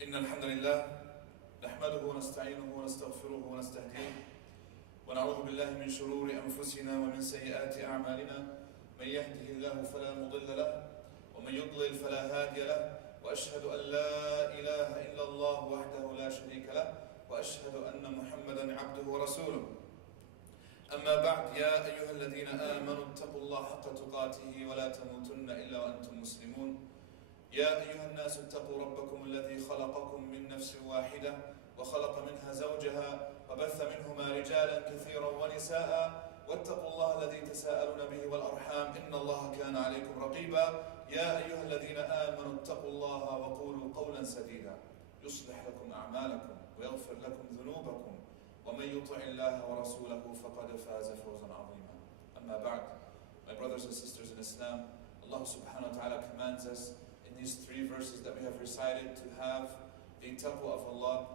إن الحمد لله نحمده ونستعينه ونستغفره ونستهديه ونعوذ بالله من شرور أنفسنا ومن سيئات أعمالنا من يهده الله فلا مضل له ومن يضلل فلا هادي له وأشهد أن لا إله إلا الله وحده لا شريك له وأشهد أن محمدا عبده ورسوله. أما بعد يا أيها الذين آمنوا اتقوا الله حق تقاته ولا تموتن إلا وأنتم مسلمون. يا أيها الناس اتقوا ربكم الذي خلقكم من نفس واحدة وخلق منها زوجها وبث منهما رجالا كثيرا ونساء واتقوا الله الذي تساءلون به والأرحام إن الله كان عليكم رقيبا. يا أيها الذين آمنوا اتقوا الله وقولوا قولا سديدا يصلح لكم أعمالكم ويغفر لكم ذنوبكم ومن يطع الله ورسوله فقد فاز فوزا عظيما. أما بعد, my brothers and sisters in Islam, Allah subhanahu wa ta'ala commands us in these three verses that we have recited to have the taqwa of Allah,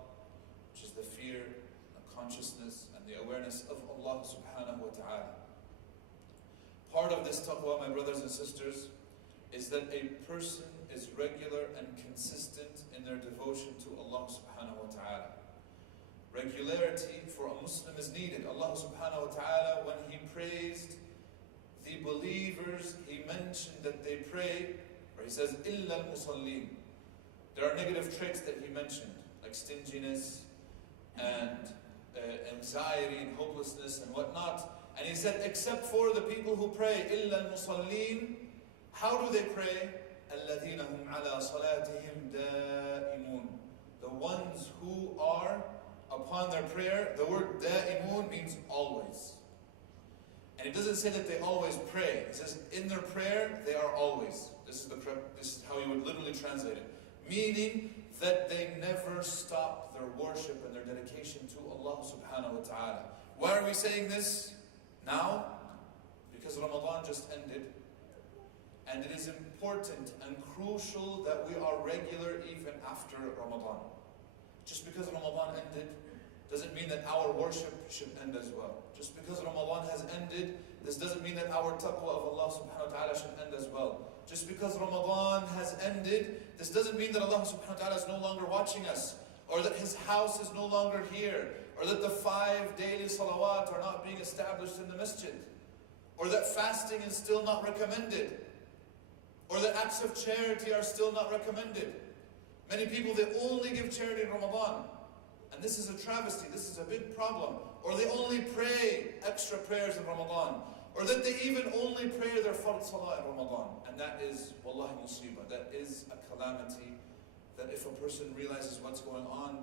which is the fear, the consciousness and the awareness of Allah subhanahu wa ta'ala. Part of this taqwa, my brothers and sisters, is that a person is regular and consistent in their devotion to Allah subhanahu wa ta'ala. Regularity for a Muslim is needed. Allah subhanahu wa ta'ala, when He praised the believers, He mentioned that they pray, or He says, إِلَّا الْمُصَلِّينَ. There are negative traits that He mentioned, like stinginess and anxiety and hopelessness and whatnot. And He said, except for the people who pray, إِلَّا الْمُصَلِّينَ. How do they pray? الَّذِينَ هُمْ عَلَى صَلَاتِهِمْ دَائِمُونَ. The ones who are upon their prayer. The word da'imun means always. And it doesn't say that they always pray. It says in their prayer they are always. This is how you would literally translate it. Meaning that they never stop their worship and their dedication to Allah subhanahu wa ta'ala. Why are we saying this now? Because Ramadan just ended. And it is important and crucial that we are regular even after Ramadan. Just because Ramadan ended doesn't mean that our worship should end as well. Just because Ramadan has ended, this doesn't mean that our taqwa of Allah subhanahu wa ta'ala should end as well. Just because Ramadan has ended, this doesn't mean that Allah subhanahu wa ta'ala is no longer watching us, or that His house is no longer here, or that the 5 daily salawat are not being established in the masjid, or that fasting is still not recommended, or that acts of charity are still not recommended. Many people, they only give charity in Ramadan. And this is a travesty, this is a big problem. Or they only pray extra prayers in Ramadan. Or that they even only pray their fard salah in Ramadan. And that is, wallahi musibah, that is a calamity. That if a person realizes what's going on,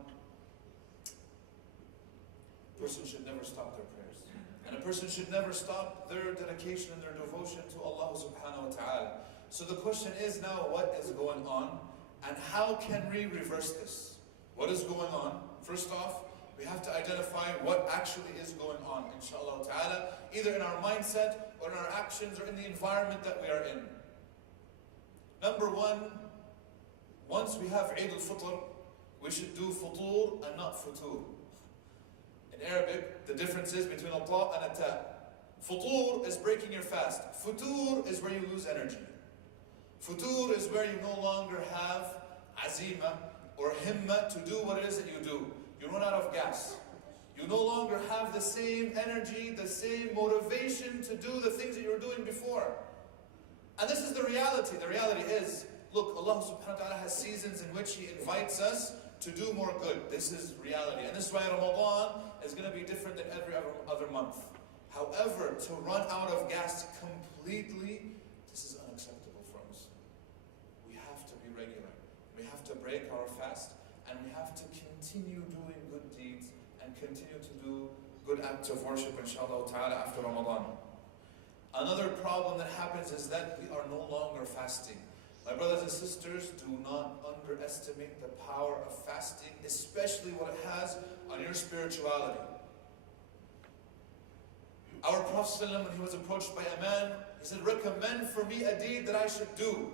a person should never stop their prayers. And a person should never stop their dedication and their devotion to Allah subhanahu wa ta'ala. So the question is now, what is going on? And how can we reverse this? What is going on? First off, we have to identify what actually is going on, inshallah ta'ala, either in our mindset, or in our actions, or in the environment that we are in. Number one, once we have Eid al-Fitr, we should do futur and not futur. In Arabic, the difference is between a ta and a ta. Futur is breaking your fast. Futur is where you lose energy. Futur is where you no longer have azima or himma to do what it is that you do. You run out of gas. You no longer have the same energy, the same motivation to do the things that you were doing before. And this is the reality. The reality is, look, Allah subhanahu wa ta'ala has seasons in which He invites us to do more good. This is reality. And this is why Ramadan is going to be different than every other month. However, to run out of gas completely, this is unacceptable for us. We have to be regular. We have to break our fast, and we have to continue doing good deeds and continue to do good acts of worship, inshallah ta'ala, after Ramadan. Another problem that happens is that we are no longer fasting. My brothers and sisters, do not underestimate the power of fasting, especially what it has on your spirituality. Our Prophet ﷺ, when he was approached by a man, he said, recommend for me a deed that I should do.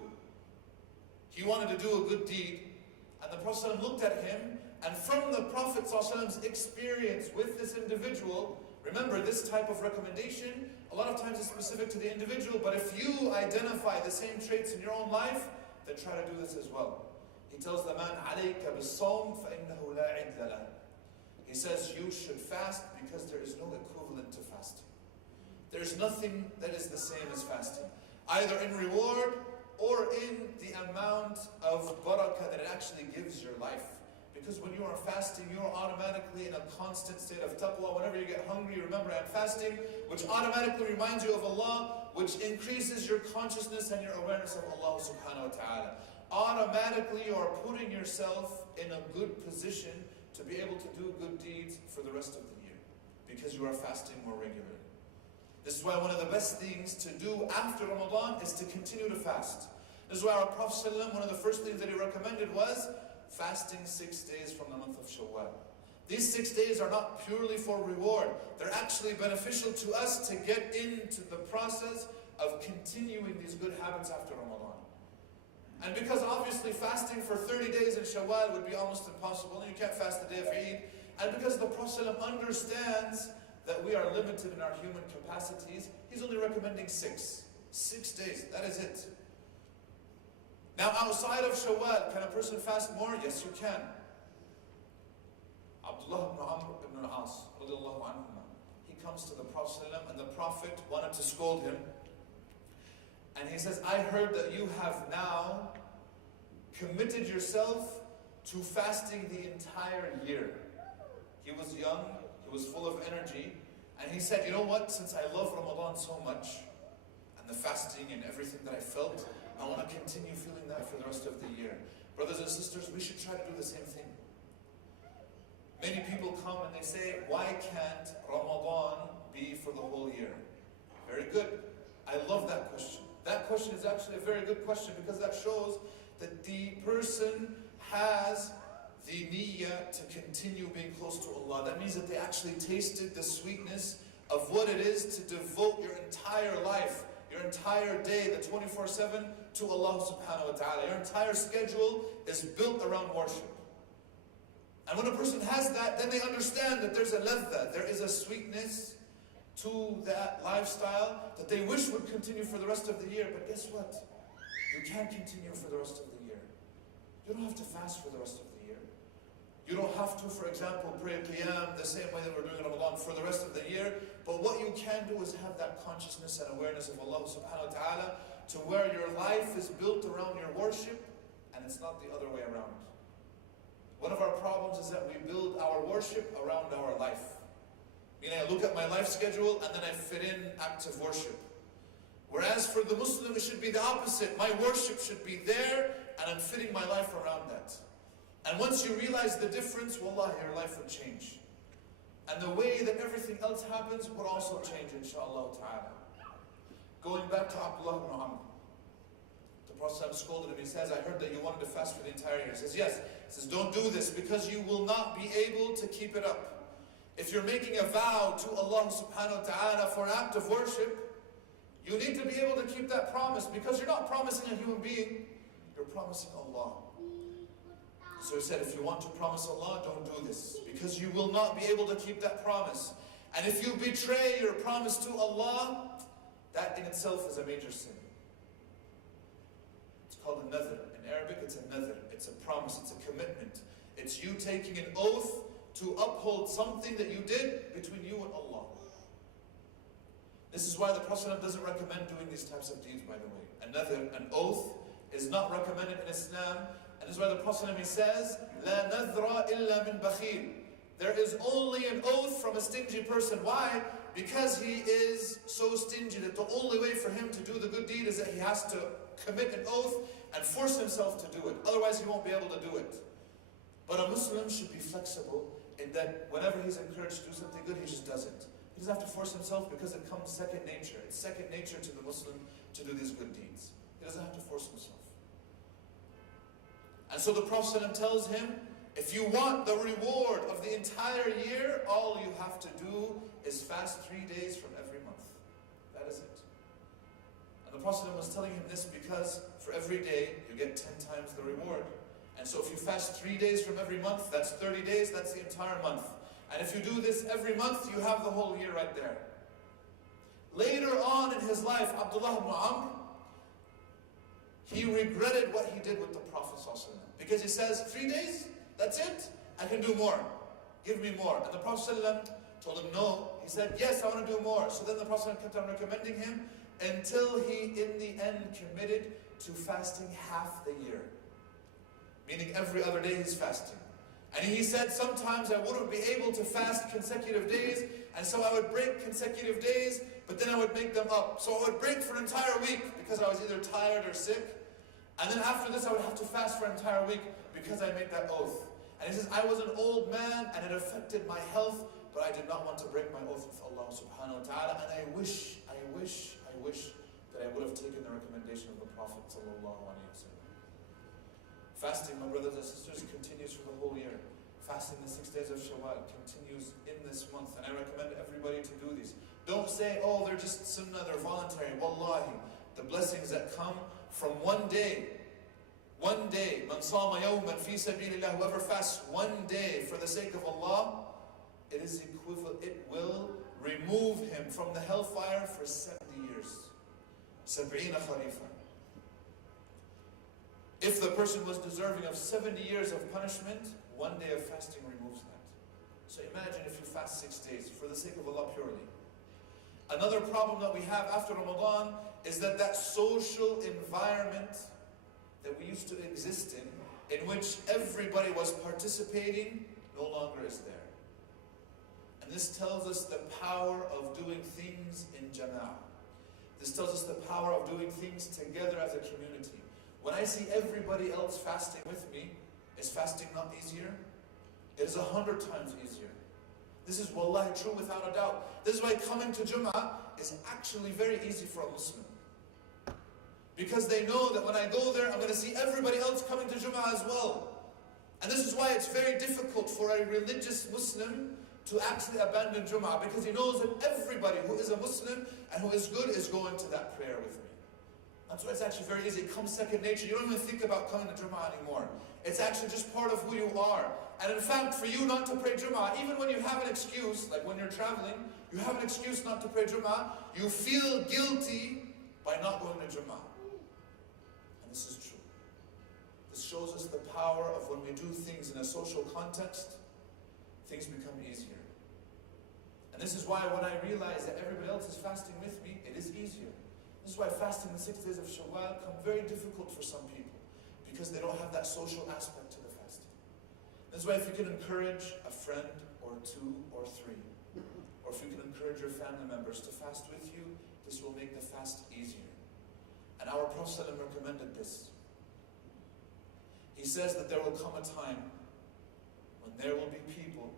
He wanted to do a good deed, and the Prophet ﷺ looked at him, and from the Prophet ﷺ's experience with this individual, remember this type of recommendation, a lot of times it's specific to the individual, but if you identify the same traits in your own life, then try to do this as well. He tells the man, عَلَيْكَ بِالصَّوْمِ فَإِنَّهُ لَا عِدْلَ لَهُ. He says, you should fast because there is no equivalent to fasting. There's nothing that is the same as fasting, either in reward or in the amount of barakah that it actually gives your life. Because when you are fasting, you are automatically in a constant state of taqwa. Whenever you get hungry, you remember I'm fasting, which automatically reminds you of Allah, which increases your consciousness and your awareness of Allah subhanahu wa ta'ala. Automatically you are putting yourself in a good position to be able to do good deeds for the rest of the year, because you are fasting more regularly. This is why one of the best things to do after Ramadan is to continue to fast. This is why our Prophet ﷺ, one of the first things that he recommended was fasting 6 days from the month of Shawwal. These 6 days are not purely for reward. They're actually beneficial to us to get into the process of continuing these good habits after Ramadan. And because obviously fasting for 30 days in Shawwal would be almost impossible, and you can't fast the day of Eid, and because the Prophet ﷺ understands that we are limited in our human capacities, he's only recommending 6. 6 days, that is it. Now outside of Shawwal, can a person fast more? Yes, you can. Abdullah ibn Amr ibn al-As, radiallahu anhuma, he comes to the Prophet ﷺ, and the Prophet wanted to scold him. And he says, I heard that you have now committed yourself to fasting the entire year. He was young, he was full of energy, and he said, you know what, since I love Ramadan so much, and the fasting and everything that I felt, I want to continue feeling that for the rest of the year. Brothers and sisters, we should try to do the same thing. Many people come and they say, why can't Ramadan be for the whole year? Very good. I love that question. That question is actually a very good question, because that shows that the person has the niyyah to continue being close to Allah. That means that they actually tasted the sweetness of what it is to devote your entire life, your entire day, the 24/7, to Allah subhanahu wa ta'ala. Your entire schedule is built around worship. And when a person has that, then they understand that there's a ladha, there is a sweetness to that lifestyle that they wish would continue for the rest of the year. But guess what? You can't continue for the rest of the year. You don't have to fast for the rest of the year. You don't have to, for example, pray qiyam the same way that we're doing in Ramadan for the rest of the year. But what you can do is have that consciousness and awareness of Allah subhanahu wa ta'ala, to where your life is built around your worship, and it's not the other way around. One of our problems is that we build our worship around our life. Meaning I look at my life schedule and then I fit in acts of worship. Whereas for the Muslim it should be the opposite. My worship should be there and I'm fitting my life around that. And once you realize the difference, wallahi, your life would change. And the way that everything else happens would also change, inshaAllah ta'ala. Going back to Abdullah ibn Amr. The Prophet scolded him. He says, I heard that you wanted to fast for the entire year. He says, yes. He says, don't do this, because you will not be able to keep it up. If you're making a vow to Allah subhanahu wa ta'ala for an act of worship, you need to be able to keep that promise, because you're not promising a human being, you're promising Allah. So he said, if you want to promise Allah, don't do this, because you will not be able to keep that promise. And if you betray your promise to Allah, that in itself is a major sin. It's called a nadhr. In Arabic, it's a nadhr. It's a promise, it's a commitment. It's you taking an oath to uphold something that you did between you and Allah. This is why the Prophet doesn't recommend doing these types of deeds, by the way. A nadhr, an oath, is not recommended in Islam. And this is why the Prophet says, لا نذر إلا من بخيل. There is only an oath from a stingy person. Why? Because he is so stingy that the only way for him to do the good deed is that he has to commit an oath and force himself to do it. Otherwise he won't be able to do it. But a Muslim should be flexible in that whenever he's encouraged to do something good, he just does it. He doesn't have to force himself, because it comes second nature. It's second nature to the Muslim to do these good deeds. He doesn't have to force himself. And so the Prophet tells him, if you want the reward of the entire year, all you have to do is fast 3 days from every month. That is it. And the Prophet was telling him this because for every day you get 10 times the reward. And so if you fast 3 days from every month, that's 30 days, that's the entire month. And if you do this every month, you have the whole year right there. Later on in his life, Abdullah ibn Amr, he regretted what he did with the Prophet ﷺ. Because he says, 3 days? That's it? I can do more. Give me more. And the Prophet ﷺ told him no. He said, yes, I want to do more. So then the Prophet ﷺ kept on recommending him until he, in the end, committed to fasting half the year. Meaning every other day he's fasting. And he said, sometimes I wouldn't be able to fast consecutive days, and so I would break consecutive days, but then I would make them up. So I would break for an entire week because I was either tired or sick. And then after this I would have to fast for an entire week because I made that oath. And he says, I was an old man and it affected my health, but I did not want to break my oath with Allah subhanahu wa ta'ala. And I wish that I would have taken the recommendation of the Prophet sallallahu alaihi wasallam. Fasting, my brothers and sisters, continues for the whole year. Fasting the 6 days of Shawwal continues in this month, and I recommend everybody to do these. Don't say, oh, they're just sunnah, they're voluntary. Wallahi, the blessings that come from one day, man sama yawman fi sabilillah, whoever fasts one day for the sake of Allah, it is equivalent, it will remove him from the hellfire for 70 years. 70 kharifa. If the person was deserving of 70 years of punishment, one day of fasting removes that. So imagine if you fast 6 days for the sake of Allah purely. Another problem that we have after Ramadan is that social environment that we used to exist in which everybody was participating, no longer is there. And this tells us the power of doing things in jama'ah. This tells us the power of doing things together as a community. When I see everybody else fasting with me, is fasting not easier? It is 100 times easier. This is wallahi true without a doubt. This is why coming to Jummah is actually very easy for a Muslim. Because they know that when I go there, I'm going to see everybody else coming to Jummah as well. And this is why it's very difficult for a religious Muslim to actually abandon Jummah, because he knows that everybody who is a Muslim and who is good is going to that prayer with me. That's why it's actually very easy. It comes second nature. You don't even think about coming to Jummah anymore. It's actually just part of who you are. And in fact, for you not to pray Jummah, even when you have an excuse, like when you're traveling, you have an excuse not to pray Jummah, you feel guilty by not going to Jummah. And this is true. This shows us the power of when we do things in a social context, things become easier. And this is why when I realize that everybody else is fasting with me, it is easier. This is why fasting the 6 days of Shawwal come very difficult for some people, because they don't have that social aspect to the fasting. This is why if you can encourage a friend or 2 or 3, or if you can encourage your family members to fast with you, this will make the fast easier. And our Prophet ﷺ recommended this. He says that there will come a time when there will be people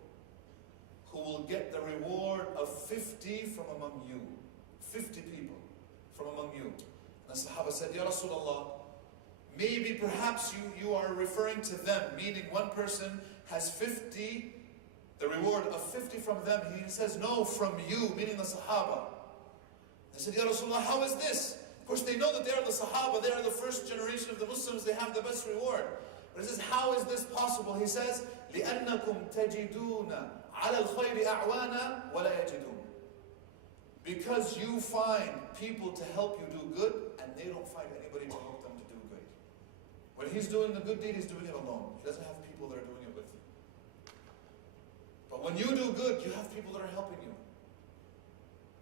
who will get the reward of 50 from among you. 50 people from among you. And the Sahaba said, Ya Rasulullah, maybe perhaps you are referring to them, meaning one person has 50, the reward of 50 from them. He says, no, from you, meaning the Sahaba. They said, Ya Rasulullah, how is this? Of course, they know that they are the Sahaba, they are the first generation of the Muslims, they have the best reward. But he says, how is this possible? He says, لِأَنَّكُمْ تَجِدُونَ عَلَى الْخَيْرِ أَعْوَانًا وَلَا يَجِدُونَ. Because you find people to help you do good, and they don't find anybody to help them to do good. When he's doing the good deed, he's doing it alone. He doesn't have people that are doing it with him. But when you do good, you have people that are helping you.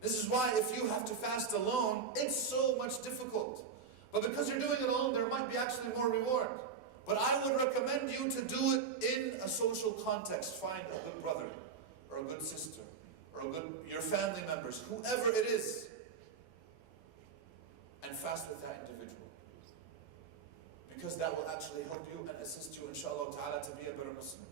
This is why if you have to fast alone, it's so much difficult. But because you're doing it alone, there might be actually more reward. But I would recommend you to do it in a social context. Find a good brother, or a good sister, or your family members, whoever it is, and fast with that individual. Because that will actually help you and assist you, inshallah ta'ala, to be a better Muslim.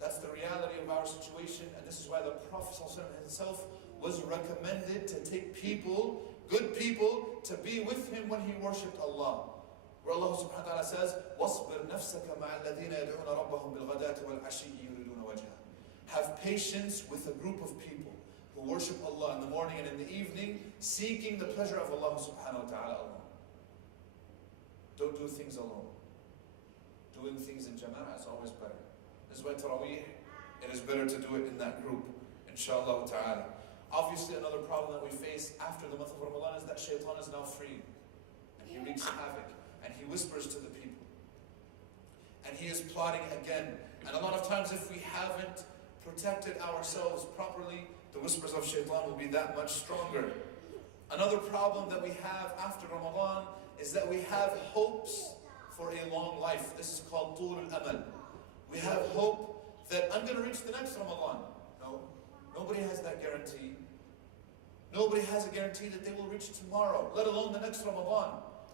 That's the reality of our situation, and this is why the Prophet ﷺ himself was recommended to take people, good people, to be with him when he worshipped Allah. Where Allah subhanahu wa ta'ala says, وَاصْبِرْ نَفْسَكَ مَعَ الَّذِينَ يَدْعُونَ رَبَّهُمْ بِالْغَدَاةِ وَالْعَشِيِّ يُرِيدُونَ وَجْهَهُ. Have patience with a group of people who worship Allah in the morning and in the evening, seeking the pleasure of Allah subhanahu wa ta'ala alone. Don't do things alone. Doing things in jama'ah is always better. This is why Taraweeh, it is better to do it in that group, inshallah ta'ala. Obviously, another problem that we face after the month of Ramadan is that shaitan is now free. And he he wreaks havoc, and he whispers to the people. And he is plotting again. And a lot of times if we haven't protected ourselves properly, the whispers of shaitan will be that much stronger. Another problem that we have after Ramadan is that we have hopes for a long life. This is called tul al-amal. We have hope that I'm going to reach the next Ramadan. No, nobody has that guarantee. Nobody has a guarantee that they will reach tomorrow, let alone the next Ramadan.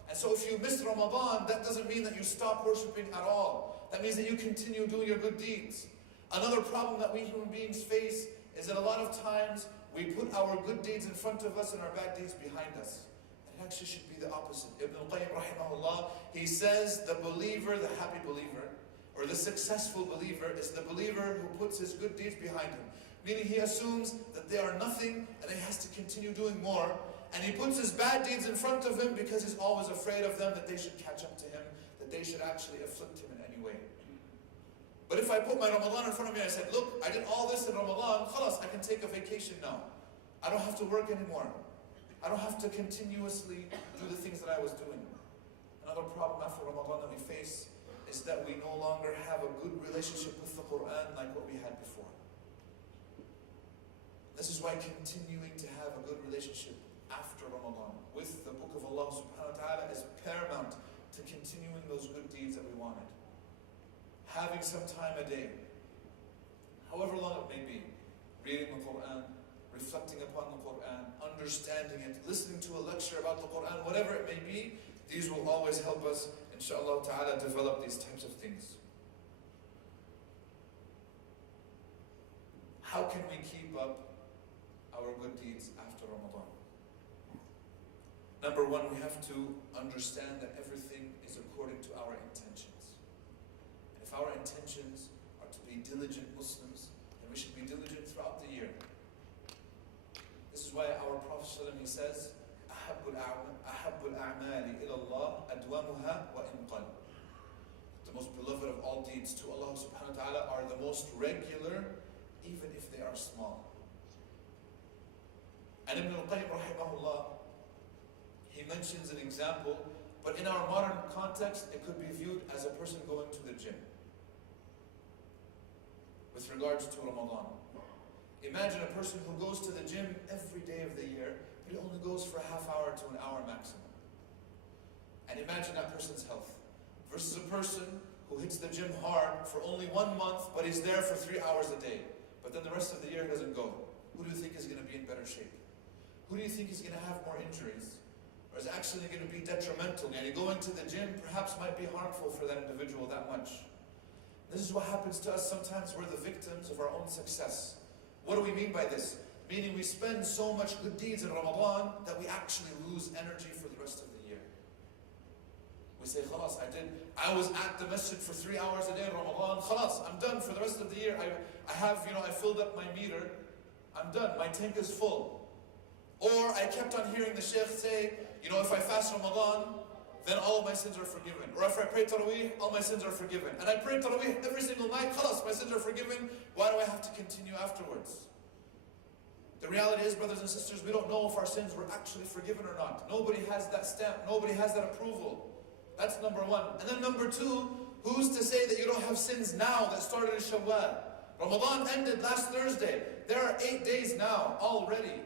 And so if you miss Ramadan, that doesn't mean that you stop worshiping at all. That means that you continue doing your good deeds. Another problem that we human beings face is that a lot of times we put our good deeds in front of us and our bad deeds behind us. And it actually should be the opposite. Ibn al-Qayyim rahimahullah, he says the believer, the happy believer, or the successful believer is the believer who puts his good deeds behind him. Meaning he assumes that they are nothing and he has to continue doing more. And he puts his bad deeds in front of him because he's always afraid of them, that they should catch up to him, that they should actually afflict him in any way. But if I put my Ramadan in front of me and I said, look, I did all this in Ramadan, khalas, I can take a vacation now. I don't have to work anymore. I don't have to continuously do the things that I was doing. Another problem after Ramadan that we face is that we no longer have a good relationship with the Quran like what we had before. This is why continuing to have a good relationship after Ramadan with the Book of Allah subhanahu wa ta'ala is paramount to continuing those good deeds that we wanted. Having some time a day, however long it may be, reading the Quran, reflecting upon the Quran, understanding it, listening to a lecture about the Quran, whatever it may be, these will always help us, inshallah ta'ala, develop these types of things. How can we keep up our good deeds after Ramadan? Number one, we have to understand that everything is according to our intentions. And if our intentions are to be diligent Muslims, then we should be diligent throughout the year. This is why our Prophet ﷺ, he says, أَحَبُّ الْأَعْمَالِ إِلَى اللَّهِ أَدْوَمُهَا وَإِنْ قَلَّ. The most beloved of all deeds to Allah subhanahu wa ta'ala are the most regular, even if they are small. And Ibn al-Qayyim rahimahullah, he mentions an example, but in our modern context, it could be viewed as a person going to the gym. With regards to Ramadan. Imagine a person who goes to the gym every day of the year, but he only goes for a half hour to an hour maximum. And imagine that person's health. Versus a person who hits the gym hard for only 1 month, but he's there for 3 hours a day. But then the rest of the year doesn't go. Who do you think is going to be in better shape? Who do you think is going to have more injuries? Or is actually going to be detrimental? And going to the gym perhaps might be harmful for that individual that much. This is what happens to us sometimes. We're the victims of our own success. What do we mean by this? Meaning we spend so much good deeds in Ramadan that we actually lose energy for the rest of the year. We say, khalas, I was at the masjid for 3 hours a day in Ramadan, khalas, I'm done for the rest of the year. I filled up my meter, I'm done, my tank is full. Or I kept on hearing the Shaykh say, if I fast Ramadan, then all of my sins are forgiven. Or if I pray Taraweeh, all my sins are forgiven. And I pray Taraweeh every single night, khalas, my sins are forgiven. Why do I have to continue afterwards? The reality is, brothers and sisters, we don't know if our sins were actually forgiven or not. Nobody has that stamp. Nobody has that approval. That's number one. And then number two, who's to say that you don't have sins now that started in Shawwal? Ramadan ended last Thursday. There are 8 days now already.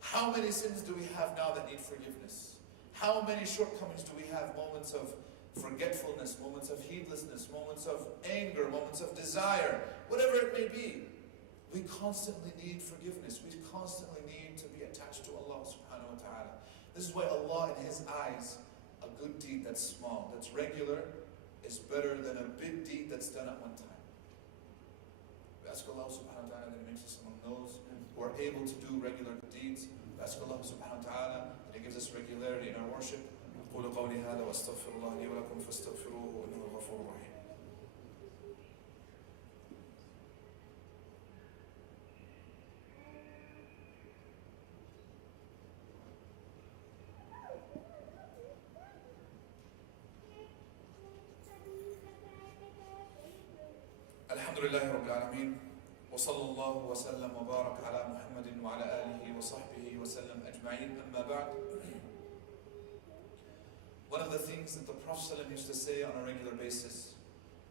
How many sins do we have now that need forgiveness? How many shortcomings do we have? Moments of forgetfulness, moments of heedlessness, moments of anger, moments of desire, whatever it may be. We constantly need forgiveness. We constantly need to be attached to Allah subhanahu wa ta'ala. This is why Allah, in His eyes, a good deed that's small, that's regular, is better than a big deed that's done at one time. We ask Allah subhanahu wa ta'ala that He makes us among those who are able to do regular deeds. We ask Allah subhanahu wa ta'ala that He gives us regularity in our worship. أقول قولي هذا وأستغفر الله لي ولكم فاستغفروه إنه الغفور الرحيم. الحمد لله رب العالمين وصلى الله وسلم وبارك على محمد وعلى آله وصحبه وسلم أجمعين. أما بعد, One of the things that the Prophet ﷺ used to say on a regular basis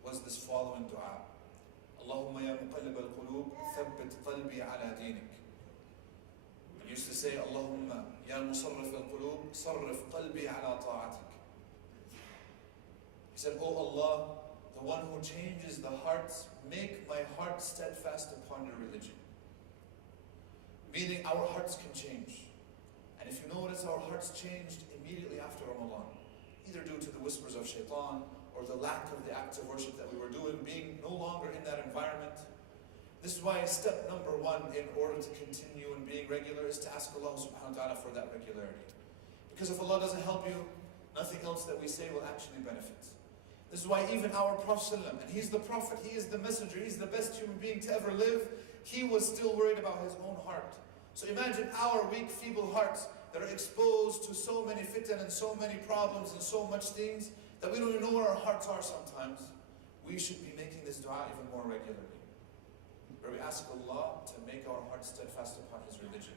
was this following dua. Allahumma ya muqallib al-qulub, thabbit qalbi ala dinik. He used to say, Allahumma ya musarrif al-qulub, sarrif qalbi ala ta'atik. He said, Oh Allah, the one who changes the hearts, make my heart steadfast upon your religion. Meaning our hearts can change. And if you notice, our hearts changed immediately after Ramadan, either due to the whispers of shaitan or the lack of the acts of worship that we were doing, being no longer in that environment. This is why step number one in order to continue in being regular is to ask Allah subhanahu wa ta'ala for that regularity. Because if Allah doesn't help you, nothing else that we say will actually benefit. This is why even our Prophet ﷺ, and he's the Prophet, he is the messenger, he's the best human being to ever live, he was still worried about his own heart. So imagine our weak, feeble hearts that are exposed to so many fitan and so many problems and so much things that we don't even know where our hearts are sometimes. We should be making this dua even more regularly, where we ask Allah to make our hearts steadfast upon His religion.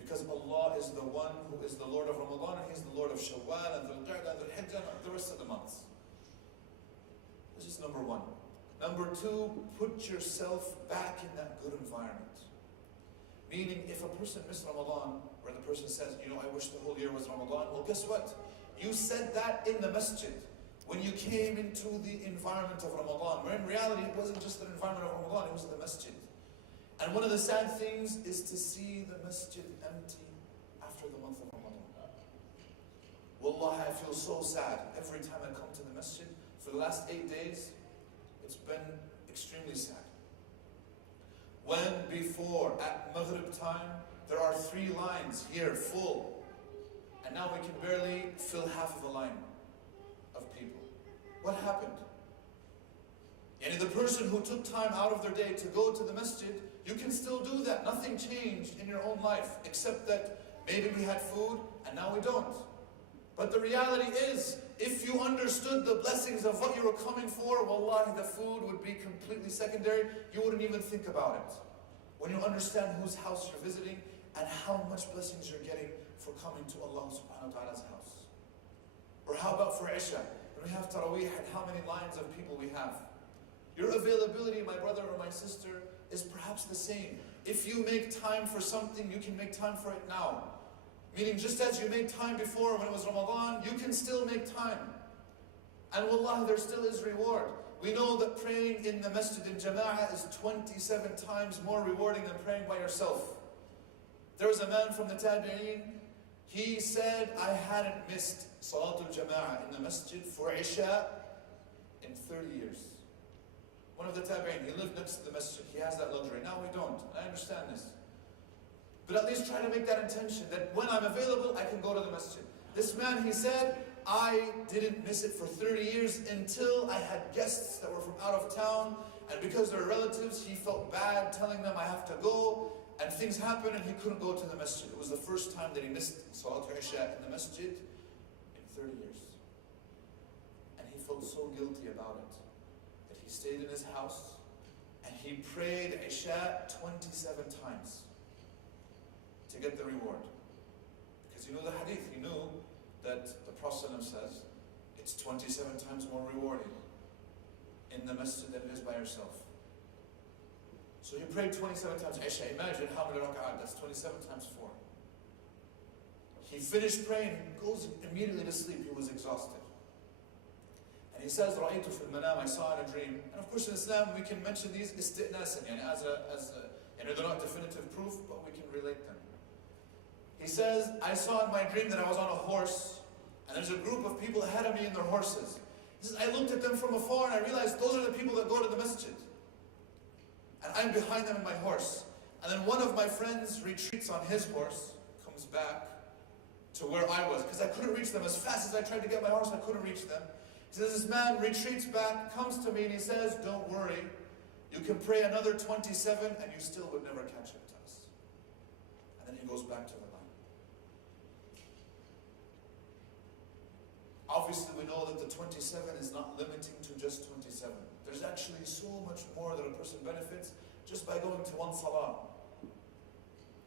Because Allah is the one who is the Lord of Ramadan, and He's the Lord of Shawwal and Dhul Qa'dah and Dhul Hijjah and the rest of the months. This is number one. Number two, put yourself back in that good environment. Meaning, if a person missed Ramadan, where the person says, you know, I wish the whole year was Ramadan, well, guess what? You said that in the masjid, when you came into the environment of Ramadan, where in reality it wasn't just an environment of Ramadan, it was the masjid. And one of the sad things is to see the masjid empty after the month of Ramadan. Wallah, I feel so sad every time I come to the masjid. For the last 8 days, it's been extremely sad. When before, at Maghrib time, there are 3 lines here full, and now we can barely fill half of a line of people. What happened? And the person who took time out of their day to go to the masjid, you can still do that. Nothing changed in your own life, except that maybe we had food and now we don't. But the reality is, if you understood the blessings of what you were coming for, wallahi, the food would be completely secondary. You wouldn't even think about it. When you understand whose house you're visiting and how much blessings you're getting for coming to Allah subhanahu wa ta'ala's house. Or how about for Isha? When we have Taraweeh and how many lines of people we have. Your availability, my brother or my sister, is perhaps the same. If you make time for something, you can make time for it now. Meaning, just as you made time before when it was Ramadan, you can still make time. And wallah, there still is reward. We know that praying in the masjid in Jama'ah is 27 times more rewarding than praying by yourself. There was a man from the Tabi'een, he said, I hadn't missed Salatul Jama'ah in the masjid for Isha in 30 years. One of the Tabi'een, he lived next to the masjid, he has that luxury. Now we don't, I understand this. But at least try to make that intention, that when I'm available, I can go to the masjid. This man, he said, I didn't miss it for 30 years until I had guests that were from out of town, and because they're relatives, he felt bad telling them I have to go, and things happened and he couldn't go to the masjid. It was the first time that he missed Salatul Isha in the masjid in 30 years. And he felt so guilty about it, that he stayed in his house, and he prayed Isha 27 times. To get the reward. Because you know the hadith, he knew that the Prophet says it's 27 times more rewarding in the masjid than it is by yourself. So he prayed 27 times Isha. Imagine how many rak'at, that's 27 times 4. He finished praying, he goes immediately to sleep, he was exhausted. And he says, Ra'aytu fil manam, I saw in a dream. And of course in Islam we can mention these isti'nasan, they're not definitive proof, but we can relate them. He says, I saw in my dream that I was on a horse, and there's a group of people ahead of me in their horses. He says, I looked at them from afar and I realized those are the people that go to the masjid. And I'm behind them in my horse. And then one of my friends retreats on his horse, comes back to where I was, because I couldn't reach them. As fast as I tried to get my horse, I couldn't reach them. He says, this man retreats back, comes to me and he says, don't worry, you can pray another 27 and you still would never catch up to us. And then he goes back to the line. Obviously, we know that the 27 is not limiting to just 27. There's actually so much more that a person benefits just by going to one salah.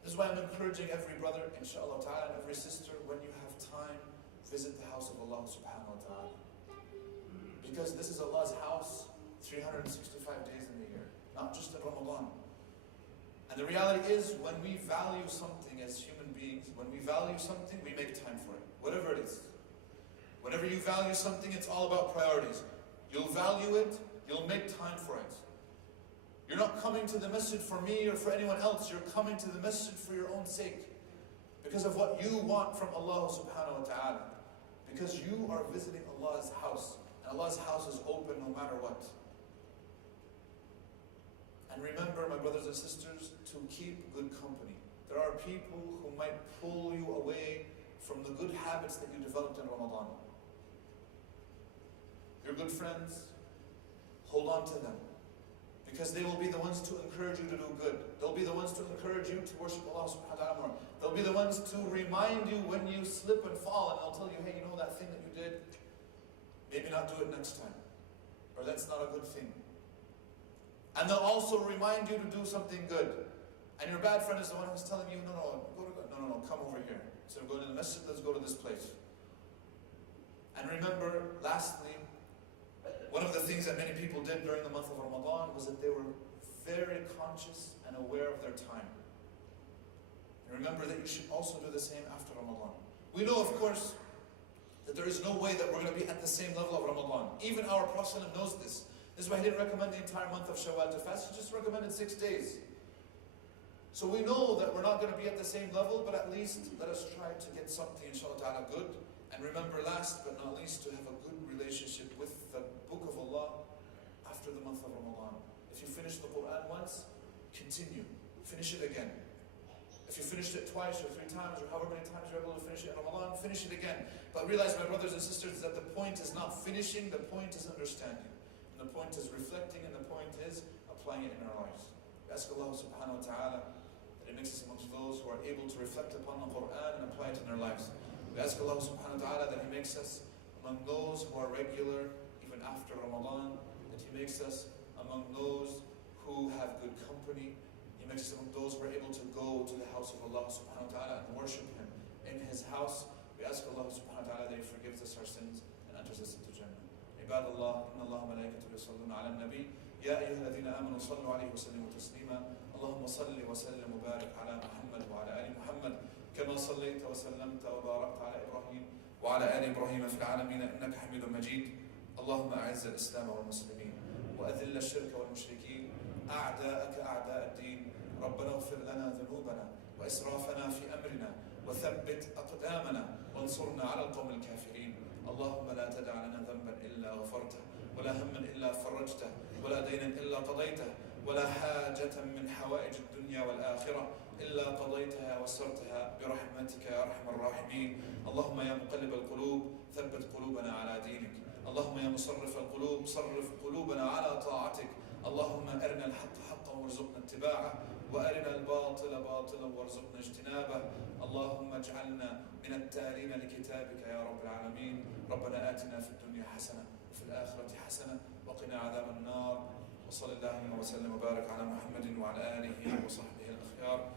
This is why I'm encouraging every brother, inshallah ta'ala, and every sister, when you have time, visit the house of Allah subhanahu wa ta'ala. Because this is Allah's house 365 days in the year, not just in Ramadan. And the reality is, when we value something as human beings, when we value something, we make time for it, whatever it is. Whenever you value something, it's all about priorities. You'll value it, you'll make time for it. You're not coming to the masjid for me or for anyone else, you're coming to the masjid for your own sake. Because of what you want from Allah subhanahu wa ta'ala. Because you are visiting Allah's house. And Allah's house is open no matter what. And remember, my brothers and sisters, to keep good company. There are people who might pull you away from the good habits that you developed in Ramadan. Your good friends, hold on to them. Because they will be the ones to encourage you to do good. They'll be the ones to encourage you to worship Allah subhanahu wa ta'ala more. They'll be the ones to remind you when you slip and fall, and they'll tell you, hey, you know that thing that you did? Maybe not do it next time. Or that's not a good thing. And they'll also remind you to do something good. And your bad friend is the one who's telling you, no, come over here. Instead of going to the masjid, let's go to this place. And remember, lastly, one of the things that many people did during the month of Ramadan was that they were very conscious and aware of their time. And remember that you should also do the same after Ramadan. We know, of course, that there is no way that we're going to be at the same level of Ramadan. Even our Prophet knows this. This is why he didn't recommend the entire month of Shawwal to fast. He just recommended 6 days. So we know that we're not going to be at the same level, but at least let us try to get something, inshallah ta'ala, good. And remember, last but not least, to have a good relationship with the Book of Allah after the month of Ramadan. If you finish the Quran once, continue. Finish it again. If you finished it twice or 3 times or however many times you're able to finish it in Ramadan, finish it again. But realize, my brothers and sisters, that the point is not finishing, the point is understanding. And the point is reflecting, and the point is applying it in our lives. We ask Allah subhanahu wa ta'ala that He makes us amongst those who are able to reflect upon the Quran and apply it in their lives. We ask Allah subhanahu wa ta'ala that He makes us among those who are regular even after Ramadan, that He makes us among those who have good company. He makes us among those who are able to go to the house of Allah subhanahu wa ta'ala and worship Him in His house. We ask Allah subhanahu wa ta'ala that He forgives us our sins and enters us into Jannah. عباد الله إن الله وملائكته يصلون على النبي يا أيها الذين آمنوا صلوا عليه وسلموا تسليما اللهم صل وسلم وبارك على محمد وعلى آل محمد كما صليت وسلمت وباركت على إبراهيم وعلى آل إبراهيم في العالمين إنك حميد مجيد اللهم أعز الإسلام والمسلمين وأذل الشرك والمشركين أعداءك أعداء الدين ربنا اغفر لنا ذنوبنا وإسرافنا في أمرنا وثبت أقدامنا وانصرنا على القوم الكافرين اللهم لا تدع لنا ذنبا إلا غفرته ولا هما إلا فرجته ولا دينا إلا قضيته ولا حاجة من حوائج الدنيا والآخرة إلا قضيتها وسرتها برحمتك يا أرحم الراحمين اللهم يا مقلب القلوب ثبت قلوبنا على دينك اللهم يا مصرف القلوب صرف قلوبنا على طاعتك اللهم أرنا الحق حقا وارزقنا اتباعه وأرنا الباطل باطلا وارزقنا اجتنابه اللهم اجعلنا من التالين لكتابك يا رب العالمين ربنا آتنا في الدنيا حسنة وفي الآخرة حسنة وقنا عذاب النار وصلى الله وسلم وبارك على محمد وعلى آله وصحبه الأخيار